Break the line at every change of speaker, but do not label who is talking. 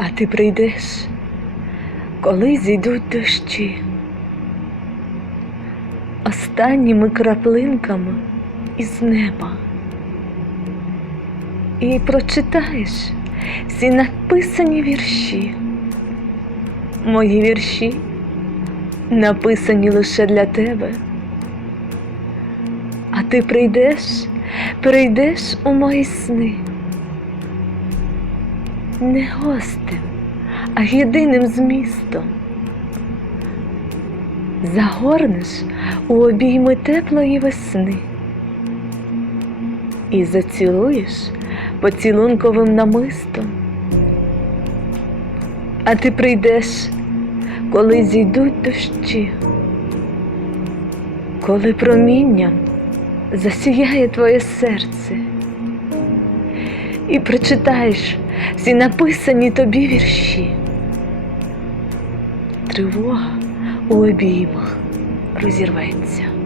А ти прийдеш, коли зійдуть дощі, останніми краплинками із неба. І прочитаєш всі написані вірші. Мої вірші написані лише для тебе. А ти прийдеш, прийдеш у мої сни. Не гостем, а єдиним змістом. Загорнеш у обійми теплої весни і зацілуєш поцілунковим намистом. А ти прийдеш, коли зійдуть дощі, коли промінням засіяє твоє серце, і прочитаєш всі написані тобі вірші. Тривога у обіймах розірветься.